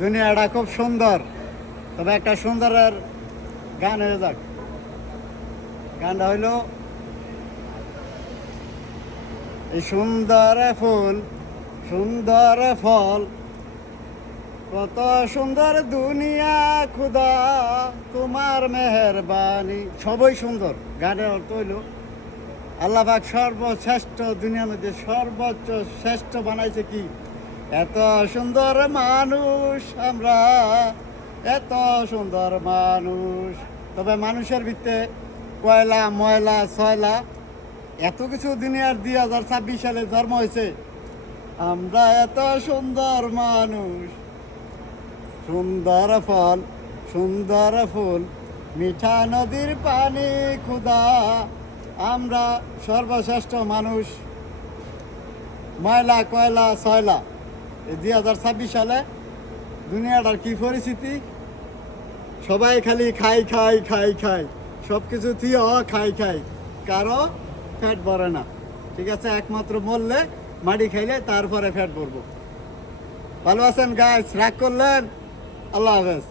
দুনিয়াটা খুব সুন্দর, তবে একটা সুন্দরের গান হয়ে যাক। গানটা হইল, এই সুন্দর ফুল সুন্দর ফল, কত সুন্দর দুনিয়া খুদা, তোমার মেহেরবানি। সবই সুন্দর। গানের অর্থ হইল আল্লাহ পাক সর্বশ্রেষ্ঠ, দুনিয়ার মধ্যে সর্বোচ্চ শ্রেষ্ঠ বানাইছে কি? এত সুন্দর মানুষ আমরা, এত সুন্দর মানুষ। তবে মানুষের ভিতরে কয়লা ময়লা ছয়লা এত কিছু দুনিয়ার 2026 সালে জন্ম হয়েছে। আমরা এত সুন্দর মানুষ, সুন্দর ফল সুন্দর ফুল, মিঠা নদীর পানি খুদা, আমরা সর্বশ্রেষ্ঠ মানুষ। ময়লা কয়লা ছয়লা, এই 2026 সালে দুনিয়াটার কি পরিস্থিতি? সবাই খালি খাই খাই খাই খাই, সব কিছু থিও খাই খাই, কারো ফ্যাট ভরে না। ঠিক আছে, একমাত্র মরলে মাটি খাইলে তারপরে ফ্যাট ভরবো। ভালো আছেন গাইস? রাগ করলেন? আল্লাহ হাফেজ।